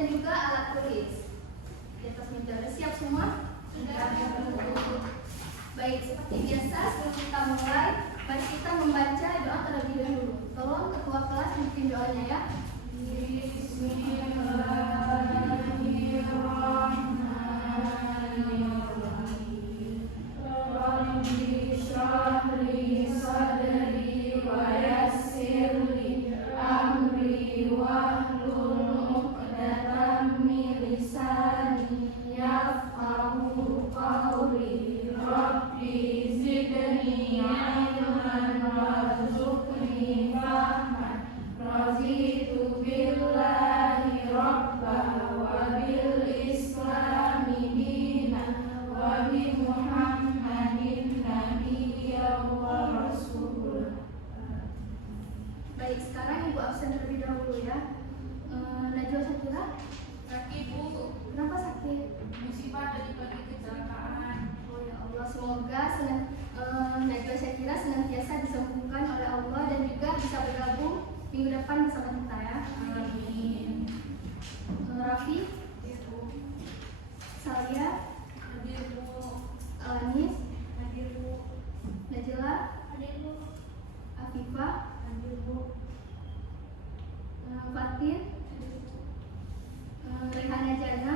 dan juga alat tulis. Di atas meja udah siap semua? Sudah. Baik, seperti biasa sebelum kita mulai, mari kita membaca doa terlebih dahulu. Tolong ketua kelas bikin doanya ya. Baik, sekarang Ibu absen terlebih dahulu ya. Najwa Syakira? Sakit, Bu. Kenapa sakit? Musibah dari pagi kecelakaan. Oh ya Allah, semoga Najwa Syakira senantiasa disembuhkan oleh Allah dan juga bisa bergabung minggu depan bersama kita ya. Amin. Raffi? Hadir, Bu. Salia? Hadir, Bu. Alanis? Hadir, Bu. Najla? Hadir, Bu. Afifah? Hadir, Bu. Fatin? Rehana Jana?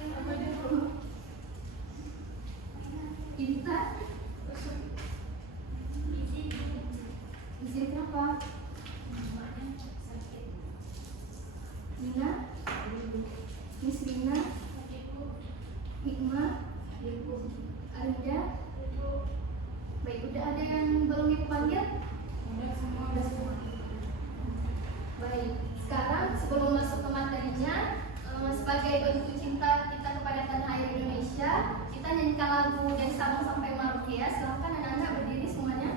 Hadir, Bu. Inta? Izin kenapa? Sakit. Nina? Miss Lina? Hadir, Bu. Hikmah? Hadir, Bu. Arida? Hadir, Bu. Baik, udah ada yang belum Ibu panggil? Udah semua. Baik, sekarang sebelum masuk ke materinya, sebagai bentuk cinta kita kepada tanah air Indonesia, kita nyanyikan lagu dari Sabang sampai Merauke ya. Silahkan anak-anak berdiri semuanya.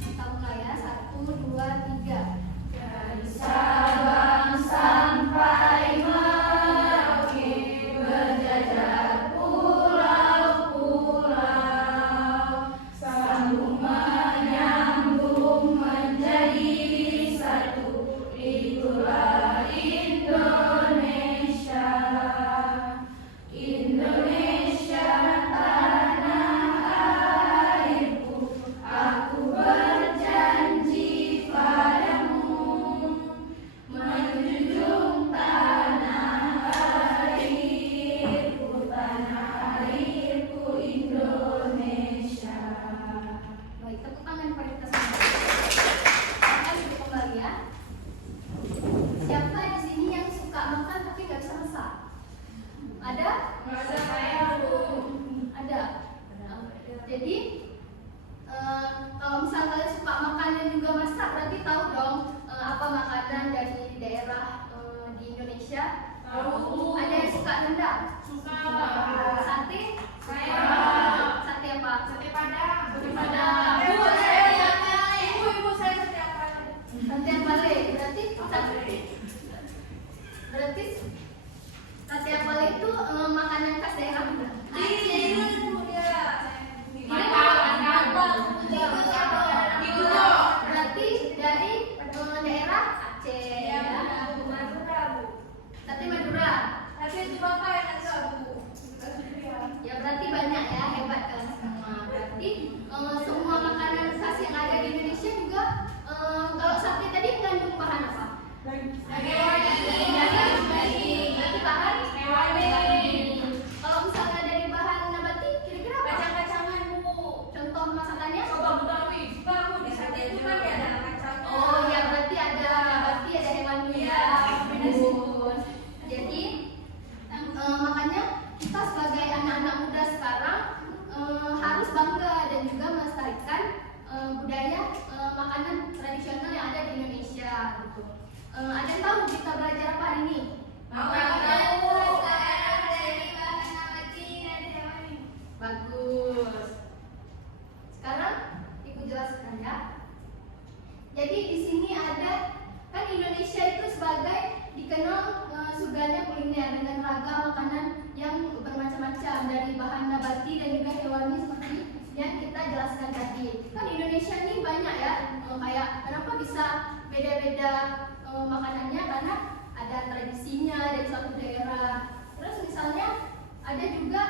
Kita mulai ya, 1, 2, 3. Dari Sabang sampai Merauke, berjajar pulau-pulau, sambung menyambung menjadi satu, itulah Indonesia. Indonesia tanah airku, aku berjanji padamu, menjunjung tanah airku Indonesia. Baik, tepuk tangan pada kita semua. Akan duduk kembali ya. Siapa di sini yang suka makan tapi nggak bisa masak? Ada? Masa saya, Bu. Ada. Jadi kalau misal kalian suka makan dan juga masak, berarti tahu dong apa makanan dari daerah di Indonesia? Tahu, Bu. Ada yang suka rendang? Suka. Sate? Saya. Sate apa? Sate Padang. Sate Padang. Ibu, saya Ibu, saya sate apa? Sate yang balik, berarti sate yang balik itu makanan khas daerah mana? Berarti dari daerah Aceh. Sate Madura. Ya berarti banyak ya, hebat kalian semua. Berarti semua makanan khas yang ada di Indonesia juga kalau sate tadi mengandung bahan apa? Berarti bahan hewani. Kalau misalnya dari bahan nabati kira-kira apa? Contoh masakannya? Oh ya, berarti ada nabati, ada hewani ya. Bagus. Jadi makanya kita sebagai anak-anak muda sekarang harus bangga dan juga melestarikan budaya makanan tradisional yang ada di Indonesia gitu. Ada yang tahu kita belajar apa hari ini? Bagus. Sekarang Ibu jelaskan ya. Jadi di sini ada kan Indonesia itu sebagai dikenal surganya kuliner dengan ragam makanan yang bermacam-macam dari bahan nabati dan juga hewani seperti yang kita jelaskan tadi. tadi. Kan Indonesia ini banyak ya, kayak kenapa bisa beda-beda makanannya karena ada tradisinya dari suatu daerah. Terus misalnya ada juga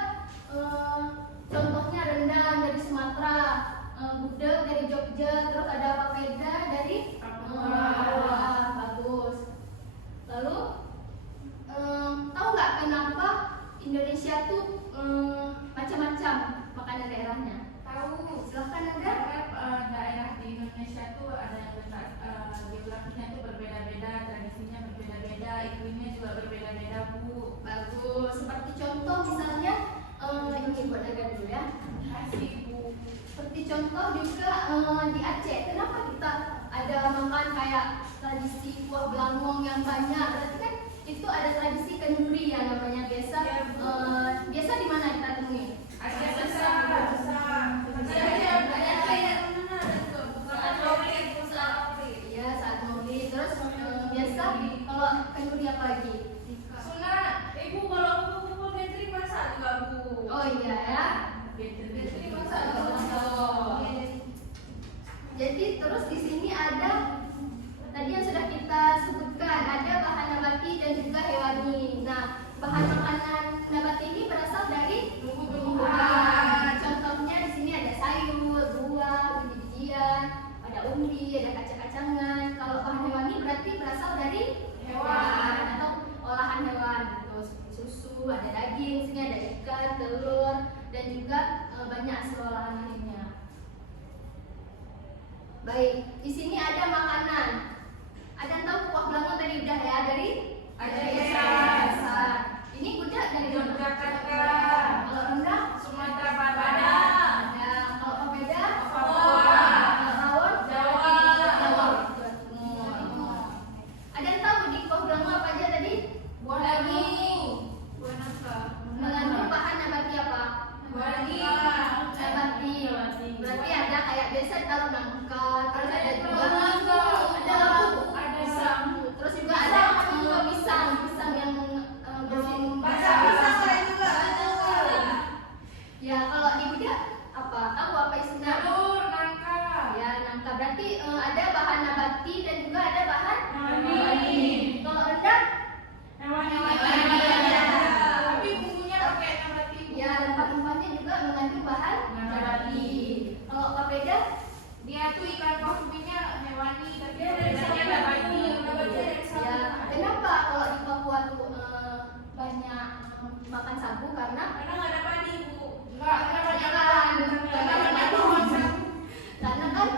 contohnya rendang dari Sumatera, gudeg dari Jogja, terus ada papeda dari Papua. Bagus. Lalu tahu nggak kenapa Indonesia tuh macam-macam makanan daerahnya? Tahu. Silahkan ada. Karena daerah di Indonesia tuh ada yang geografinya tuh berbeda-beda, tradisinya berbeda-beda, iklimnya juga berbeda-beda, Bu. Bagus. Seperti contoh misalnya ini buat agak dulu ya. Kasih, Bu. Seperti contoh juga di Aceh. Kenapa kita ada makan kayak tradisi kuah belangong yang banyak? Berarti kan itu ada tradisi kenduri yang namanya biasa. Biasa di mana kita temui? Aceh besar. Iya, saat maulid. Terus biasa kalau kenduri apa lagi? Sunat. Ibu kalau kumpul Betri masak juga, Bu. Oh iya ya. Betri masak juga. Jadi terus di sini ada tadi yang sudah kita sebutkan, ada bahan nabati dan juga hewani. Nah, bahan makanan nabati ini berasal dari tumbuhan. Contohnya di sini ada sayur, buah, biji-bijian, ada umbi, ada kacang-kacangan. Kalau bahan hewani berarti berasal dari hewan atau olahan hewan. Terus susu, ada daging, di sini ada ikan, telur, dan juga banyak hasil olahan lainnya. Baik, di sini ada makanan. Ada yang tahu kuah belangong tadi udah ya dari Aceh besar. Ini gudeg dari Yogyakarta. Kalau rendang Sumatera Barat. ada. Kalau papeda Papua. Kalau rawon Jawa. Jawa Timur. Ada yang tahu di kuah belangong apa aja tadi? Buah lagi. Buah nangka. Mengandung bahan nabati apa? Buah lagi. Nabati. Berarti ada kayak biasa taruh nangka, terus ada juga Ada labu. Ada pisang. terus juga ada pisang yang belum Pisang lain juga. Ya, kalau di gudeg apa? Tahu apa isinya? Telur, nangka. Ya, nangka. Berarti ada bahan nabati dan juga ada bahan Hewani. Kalau rendang? Hewani. Tapi bumbunya pakai nabati. Ya, rempah-rempahnya juga mengandung bahan Nabati. Kalau papeda? Dia tuh ikan kosminya hewani, tapi bedanya nabati. Ya, kenapa kalau di Papua tuh banyak makan sagu? Karena Karena nggak ada padi, Bu. Nggak, karena banyak Karena banyak pohon sagu. karena kan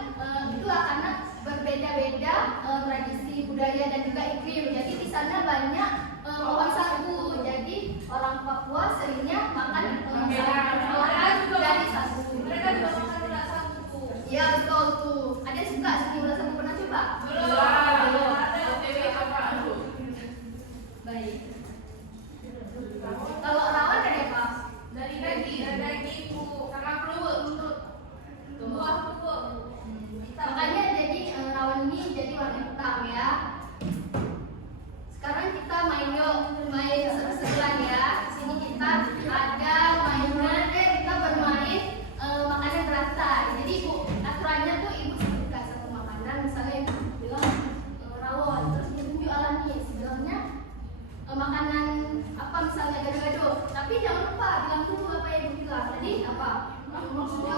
itulah karena berbeda-beda tradisi budaya dan juga iklim. Jadi di sana banyak pohon sagu. Jadi orang Papua seringnya makan olahan dari sagu. Mereka juga makan ulat sagu, Bu. Iya betul tuh. Ada suka sih ulat sagu, pernah coba? Belum. Ada OTW apa lu? Baik. Kalau rawon dari apa? Dari daging, Bu. Sama kluwek. Buah kluwek. Makanya jadi rawon ini jadi warna hitam ya. Sekarang kita main seru-seruan ya. Sini kita ada mainan, kita bermain makanan berantai. Jadi ibu aturannya tuh ibu sebutkan satu makanan, misalnya ibu bilang rawon, terus ibu tunjuk alami sebelumnya makanan apa misalnya gado-gado. Tapi jangan lupa bilang dulu apa yang ibu bilang. Jadi apa? Maksudnya